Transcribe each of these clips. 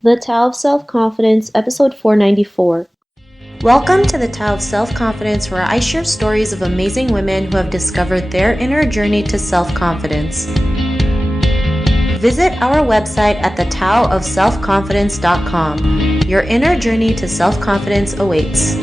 The Tao of Self-Confidence, episode 494. Welcome to the Tao of Self-Confidence, where I share stories of amazing women who have discovered their inner journey to self-confidence. Visit our website at thetaoofselfconfidence.com. Your inner journey to self-confidence awaits.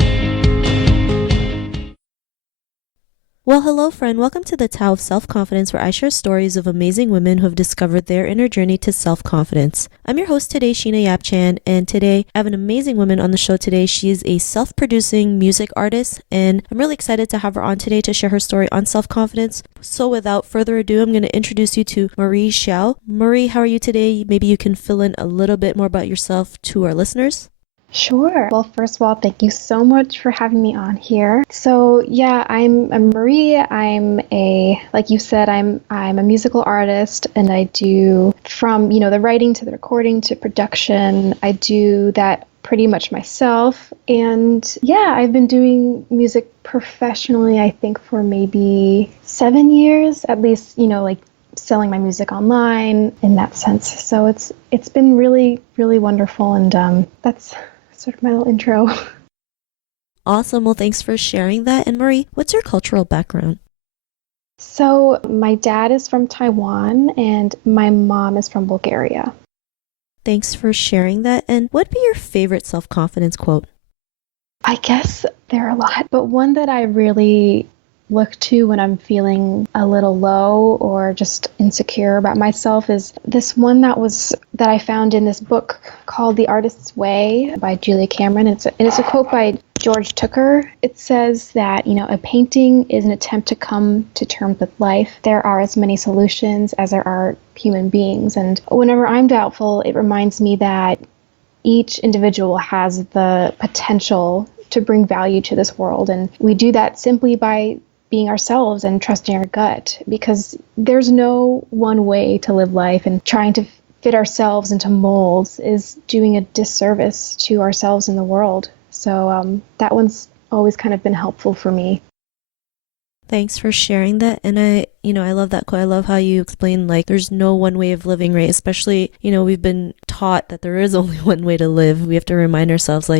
Well, hello friend. Welcome to the Tao of Self-Confidence, where I share stories of amazing women who have discovered their inner journey to self-confidence. I'm your host today, Sheena Yap-Chan, and today I have an amazing woman on the show today. She is a self-producing music artist, and I'm really excited to have her on today to share her story on self-confidence. So without further ado, I'm going to introduce you to Marie Hsiao. Marie, how are you today? Maybe you can fill in a little bit more about yourself to our listeners. Sure. Well, first of all, thank you so much for having me on here. So yeah, I'm Marie. Like you said, I'm a musical artist, and I do from, the writing to the recording to production. I do that pretty much myself. And yeah, I've been doing music professionally, I think for maybe 7 years, at least, like selling my music online in that sense. So it's been really, really wonderful. And that's sort of my little intro. Awesome. Well, thanks for sharing that. And Marie, what's your cultural background? So my dad is from Taiwan and my mom is from Bulgaria. Thanks for sharing that. And what'd be your favorite self-confidence quote? I guess there are a lot, but one that I really look to when I'm feeling a little low or just insecure about myself is this one that I found in this book called The Artist's Way by Julia Cameron. It's a quote by George Tucker. It says that, a painting is an attempt to come to terms with life. There are as many solutions as there are human beings. And whenever I'm doubtful, it reminds me that each individual has the potential to bring value to this world. And we do that simply by being ourselves and trusting our gut, because there's no one way to live life, and trying to fit ourselves into molds is doing a disservice to ourselves and the world. So that one's always kind of been helpful for me. Thanks for sharing that. And I love that quote. I love how you explain, there's no one way of living, right? Especially, we've been taught that there is only one way to live. We have to remind ourselves,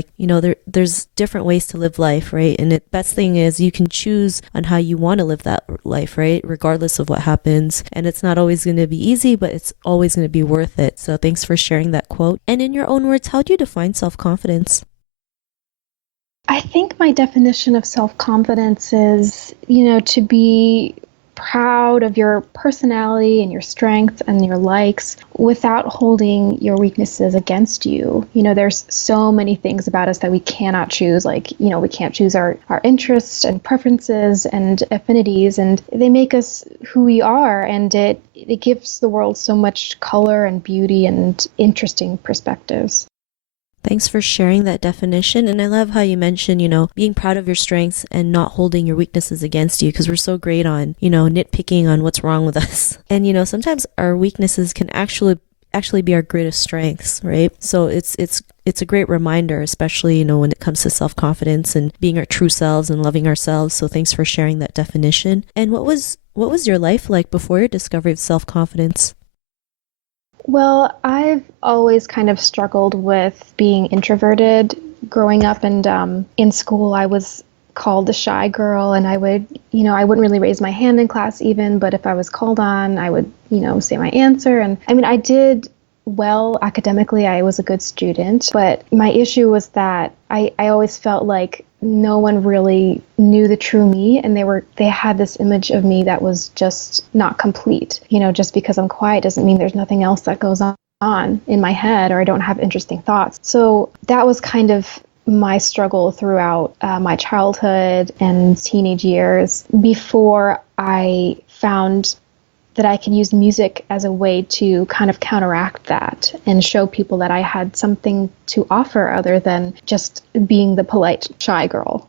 there's different ways to live life, right? And the best thing is you can choose on how you want to live that life, right? Regardless of what happens. And it's not always going to be easy, but it's always going to be worth it. So thanks for sharing that quote. And in your own words, how do you define self-confidence? I think my definition of self-confidence is, to be proud of your personality and your strengths and your likes without holding your weaknesses against you. There's so many things about us that we cannot choose. We can't choose our interests and preferences and affinities, and they make us who we are. And it gives the world so much color and beauty and interesting perspectives. Thanks for sharing that definition. And I love how you mentioned, being proud of your strengths and not holding your weaknesses against you, because we're so great on, nitpicking on what's wrong with us. And, sometimes our weaknesses can actually be our greatest strengths, right? So it's a great reminder, especially, when it comes to self-confidence and being our true selves and loving ourselves. So thanks for sharing that definition. And what was your life like before your discovery of self-confidence? Well, I've always kind of struggled with being introverted growing up, and in school I was called the shy girl, and I wouldn't really raise my hand in class even, but if I was called on, I would, say my answer. And I did well academically. I was a good student, but my issue was that I always felt like no one really knew the true me, and they had this image of me that was just not complete. Just because I'm quiet doesn't mean there's nothing else that goes on in my head, or I don't have interesting thoughts. So that was kind of my struggle throughout my childhood and teenage years, before I found that I could use music as a way to kind of counteract that and show people that I had something to offer other than just being the polite, shy girl.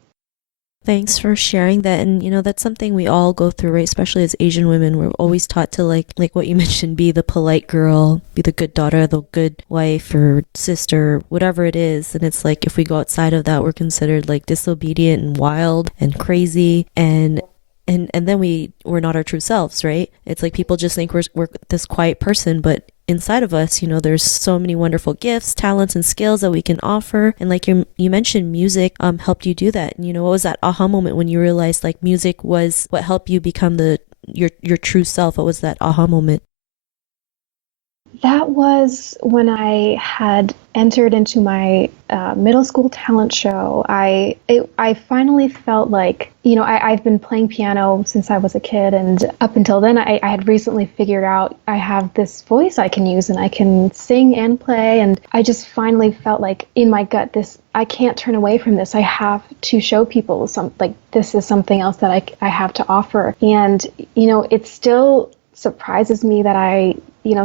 Thanks for sharing that. And, that's something we all go through, right? Especially as Asian women, we're always taught to, like what you mentioned, be the polite girl, be the good daughter, the good wife or sister, whatever it is. And it's if we go outside of that, we're considered disobedient and wild and crazy. And and then we're not our true selves, right? It's like people just think we're this quiet person, but inside of us, there's so many wonderful gifts, talents, and skills that we can offer. And like you mentioned, music helped you do that. And what was that aha moment when you realized like music was what helped you become your true self? What was that aha moment? That was when I had entered into my middle school talent show. I finally felt like, I've been playing piano since I was a kid, and up until then, I had recently figured out I have this voice I can use and I can sing and play. And I just finally felt like in my gut, I can't turn away from this. I have to show people this is something else that I have to offer. And, it still surprises me that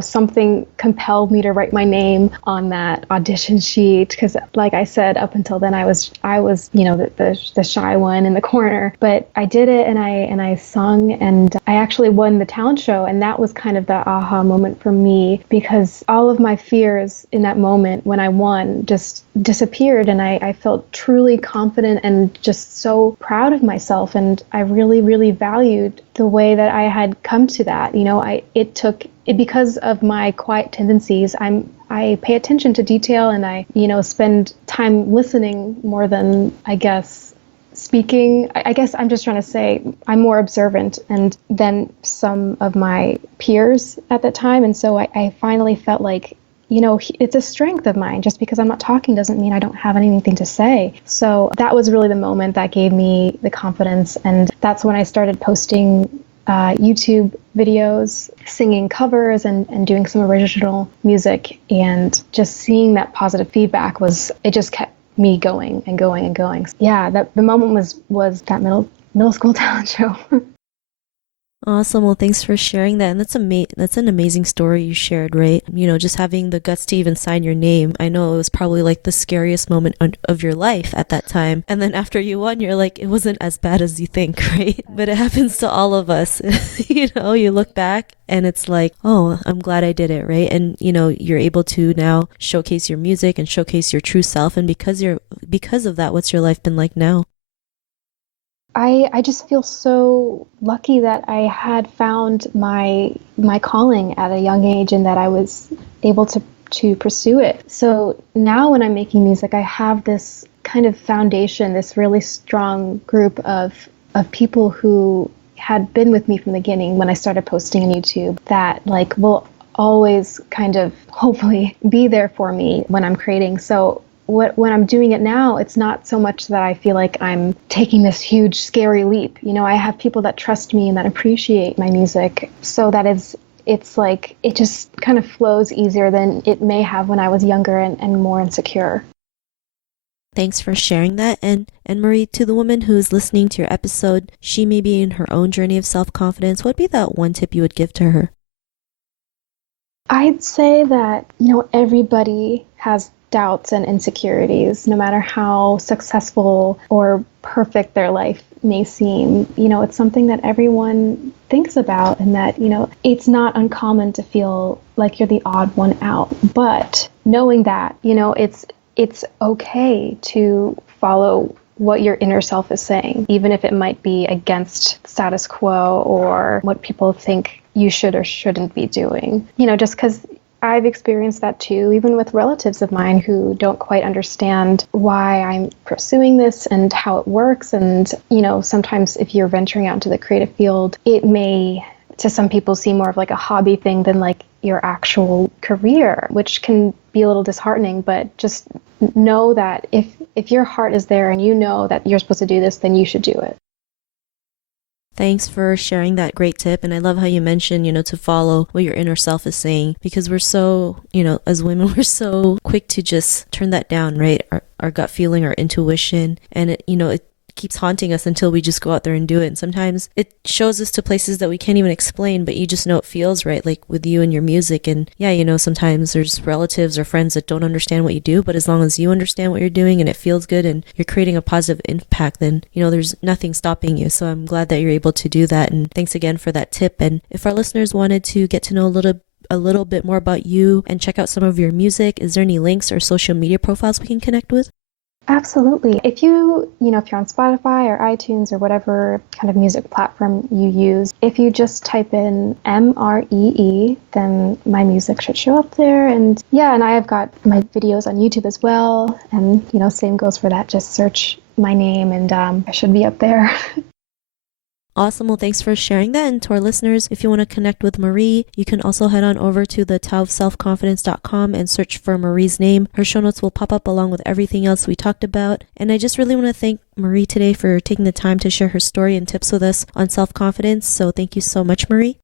something compelled me to write my name on that audition sheet. Because, like I said, up until then, I was, the shy one in the corner. But I did it, and I sung, and I actually won the talent show. And that was kind of the aha moment for me, because all of my fears in that moment when I won just disappeared, and I felt truly confident and just so proud of myself. And I really, really valued the way that I had come to that. Because of my quiet tendencies, I pay attention to detail, and I, spend time listening more than, I guess, speaking. I guess I'm just trying to say I'm more observant than some of my peers at that time. And so I finally felt like, it's a strength of mine. Just because I'm not talking doesn't mean I don't have anything to say. So that was really the moment that gave me the confidence. And that's when I started posting YouTube videos, singing covers and doing some original music. And just seeing that positive feedback it just kept me going and going and going. Yeah, the moment was that middle school talent show. Awesome. Well, thanks for sharing that. And that's an amazing story you shared, right? Just having the guts to even sign your name. I know it was probably like the scariest moment of your life at that time. And then after you won, you're like, it wasn't as bad as you think, right? But it happens to all of us. You look back and it's like, oh, I'm glad I did it, right? And, you're able to now showcase your music and showcase your true self. And because of that, what's your life been like now? I just feel so lucky that I had found my calling at a young age, and that I was able to pursue it. So now when I'm making music, I have this kind of foundation, this really strong group of people who had been with me from the beginning when I started posting on YouTube, that will always kind of hopefully be there for me when I'm creating. So when I'm doing it now, it's not so much that I feel like I'm taking this huge, scary leap. I have people that trust me and that appreciate my music. So it's like it just kind of flows easier than it may have when I was younger and more insecure. Thanks for sharing that. And Marie, to the woman who is listening to your episode, she may be in her own journey of self-confidence. What would be that one tip you would give to her? I'd say that, everybody has doubts and insecurities, no matter how successful or perfect their life may seem. It's something that everyone thinks about, and that, it's not uncommon to feel like you're the odd one out. But knowing that, it's okay to follow what your inner self is saying, even if it might be against status quo or what people think you should or shouldn't be doing. Just because I've experienced that too, even with relatives of mine who don't quite understand why I'm pursuing this and how it works. And, sometimes if you're venturing out into the creative field, it may, to some people, seem more of like a hobby thing than like your actual career, which can be a little disheartening. But just know that if your heart is there and you know that you're supposed to do this, then you should do it. Thanks for sharing that great tip. And I love how you mentioned, to follow what your inner self is saying, because we're so, as women, we're so quick to just turn that down, right? Our gut feeling, our intuition, and it keeps haunting us until we just go out there and do it. And sometimes it shows us to places that we can't even explain, but you just know it feels right, like with you and your music. And yeah, sometimes there's relatives or friends that don't understand what you do, but as long as you understand what you're doing and it feels good and you're creating a positive impact, then, there's nothing stopping you. So I'm glad that you're able to do that. And thanks again for that tip. And if our listeners wanted to get to know a little bit more about you and check out some of your music, is there any links or social media profiles we can connect with? Absolutely. If you're on Spotify or iTunes or whatever kind of music platform you use, if you just type in MREE, then my music should show up there. And yeah, and I have got my videos on YouTube as well. And, same goes for that. Just search my name and I should be up there. Awesome. Well, thanks for sharing that. And to our listeners, if you want to connect with Marie, you can also head on over to the taoofselfconfidence.com and search for Marie's name. Her show notes will pop up along with everything else we talked about. And I just really want to thank Marie today for taking the time to share her story and tips with us on self-confidence. So thank you so much, Marie.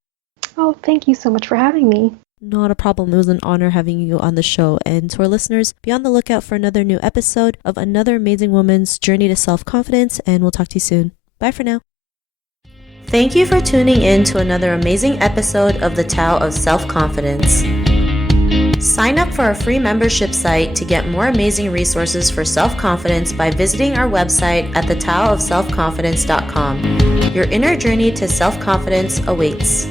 Oh, thank you so much for having me. Not a problem. It was an honor having you on the show. And to our listeners, be on the lookout for another new episode of another amazing woman's journey to self-confidence. And we'll talk to you soon. Bye for now. Thank you for tuning in to another amazing episode of the Tao of Self-Confidence. Sign up for our free membership site to get more amazing resources for self-confidence by visiting our website at thetaoofselfconfidence.com. Your inner journey to self-confidence awaits.